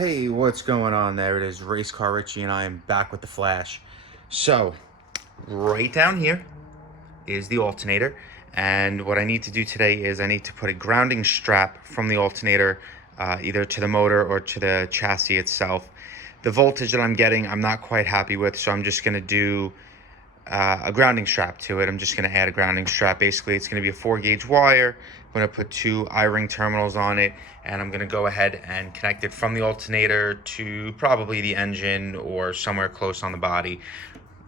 Hey, what's going on? There it is, Race Car Richie, and I am back with the flash. So, right down here is the alternator, and what I need to do today is I need to put a grounding strap from the alternator either to the motor or to the chassis itself. The voltage that I'm getting, I'm not quite happy with, so I'm just going to do a grounding strap to it. I'm just going to add a grounding strap. Basically, it's going to be a 4-gauge wire. I'm going to put 2 I-ring terminals on it, and I'm going to go ahead and connect it from the alternator to probably the engine or somewhere close on the body,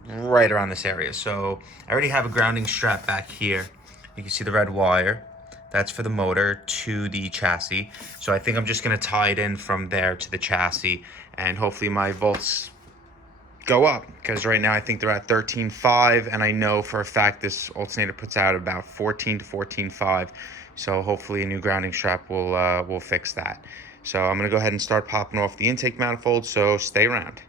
right around this area. So I already have a grounding strap back here. You can see the red wire. That's for the motor to the chassis. So I think I'm just going to tie it in from there to the chassis, and hopefully my volts go up, because right now I think they're at 13.5, and I know for a fact this alternator puts out about 14 to 14.5. So hopefully a new grounding strap will fix that. So I'm gonna go ahead and start popping off the intake manifold, so stay around.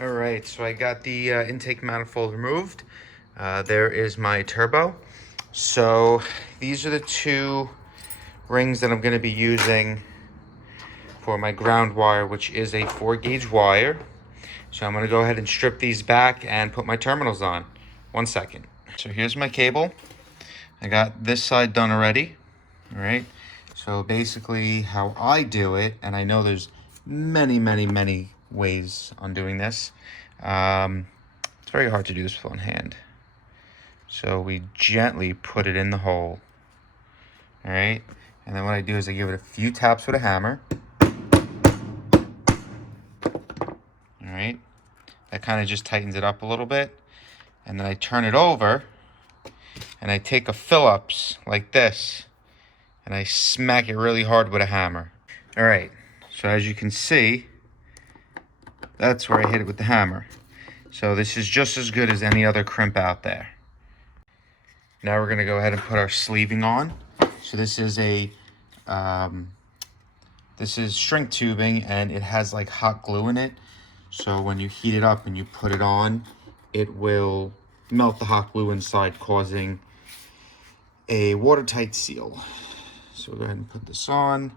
Alright, so I got the intake manifold removed. There is my turbo. So these are the 2 rings that I'm going to be using for my ground wire, which is a 4-gauge wire. So I'm going to go ahead and strip these back and put my terminals on. 1 second. So here's my cable. I got this side done already. Alright, so basically how I do it, and I know there's many ways on doing this. It's very hard to do this with one hand. So we gently put it in the hole. Alright, and then what I do is I give it a few taps with a hammer. Alright, that kind of just tightens it up a little bit. And then I turn it over, and I take a Phillips like this, and I smack it really hard with a hammer. Alright, so as you can see, that's where I hit it with the hammer. So this is just as good as any other crimp out there. Now we're going to go ahead and put our sleeving on. So this is shrink tubing, and it has like hot glue in it. So when you heat it up and you put it on, it will melt the hot glue inside, causing a watertight seal. So we'll go ahead and put this on.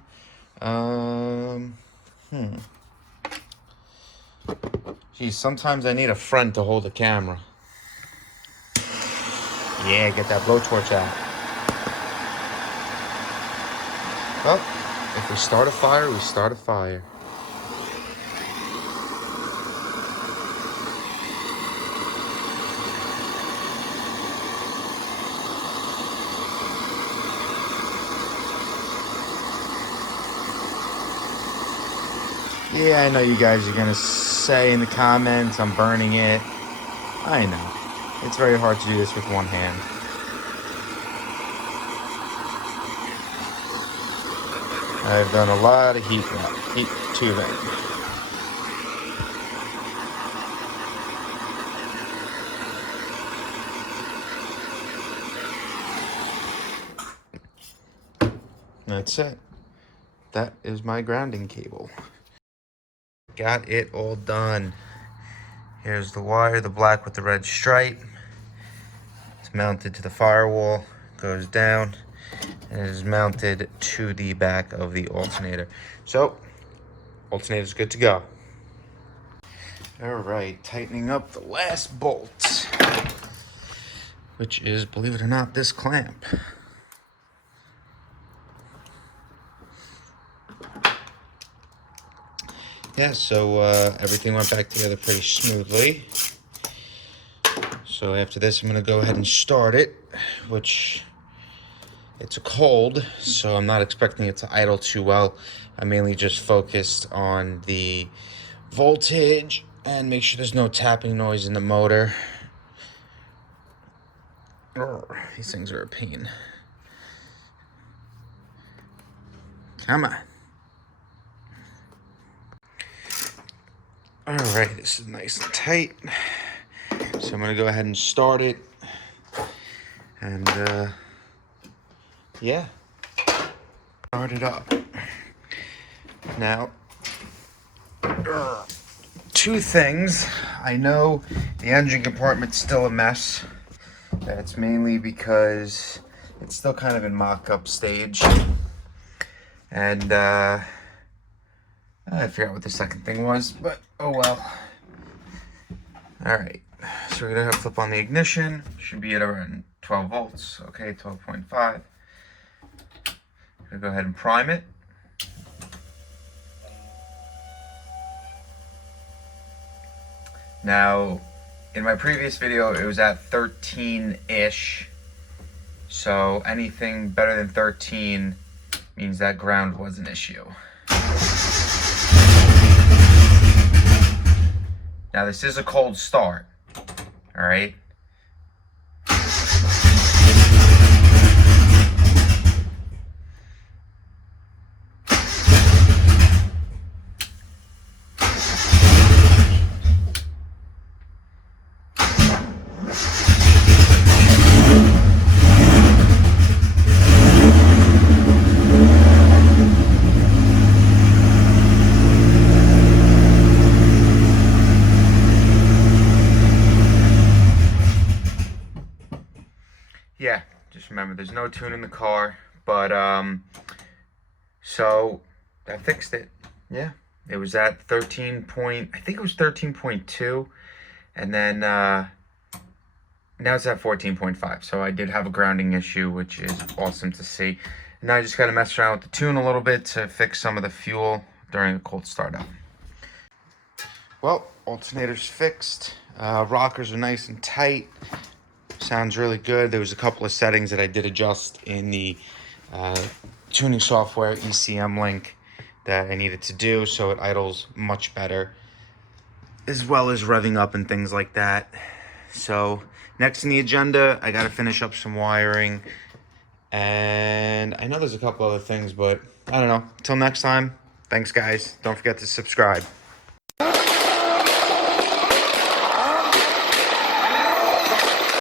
Geez, sometimes I need a friend to hold the camera. Yeah, get that blowtorch out. Well, if we start a fire, we start a fire. Yeah, I know you guys are going to say in the comments I'm burning it. I know. It's very hard to do this with one hand. I've done a lot of heat tubing. That's it. That is my grounding cable. Got it all done. Here's the wire, the black with the red stripe. It's mounted to the firewall, goes down, and it is mounted to the back of the alternator. So, alternator's good to go. All right, tightening up the last bolt, which is, believe it or not, this clamp. yeah, so everything went back together pretty smoothly. So after this, I'm gonna go ahead and start it, which it's a cold, so I'm not expecting it to idle too well. I mainly just focused on the voltage and make sure there's no tapping noise in the motor. These things are a pain. Come on. All right, this is nice and tight. So I'm gonna go ahead and start it. And yeah, start it up. Now, two things. I know the engine compartment's still a mess. That's mainly because it's still kind of in mock-up stage. And I forgot what the second thing was, but oh well. All right, so we're gonna have flip on the ignition. Should be at around 12 volts. Okay, 12.5. Gonna go ahead and prime it. Now, in my previous video, it was at 13-ish. So anything better than 13 means that ground was an issue. Now this is a cold start, all right? Yeah, just remember there's no tune in the car, but so I fixed it. Yeah, it was at 13 point, I think it was 13.2, and then now it's at 14.5. So I did have a grounding issue, which is awesome to see. And now I just got to mess around with the tune a little bit to fix some of the fuel during a cold startup. Well, alternator's fixed. Rockers are nice and tight. Sounds really good. There was a couple of settings that I did adjust in the tuning software, ecmlink, that I needed to do so it idles much better, as well as revving up and things like that. So next in the agenda, I got to finish up some wiring, and I know there's a couple other things, but I don't know. Till next time, thanks guys. Don't forget to subscribe.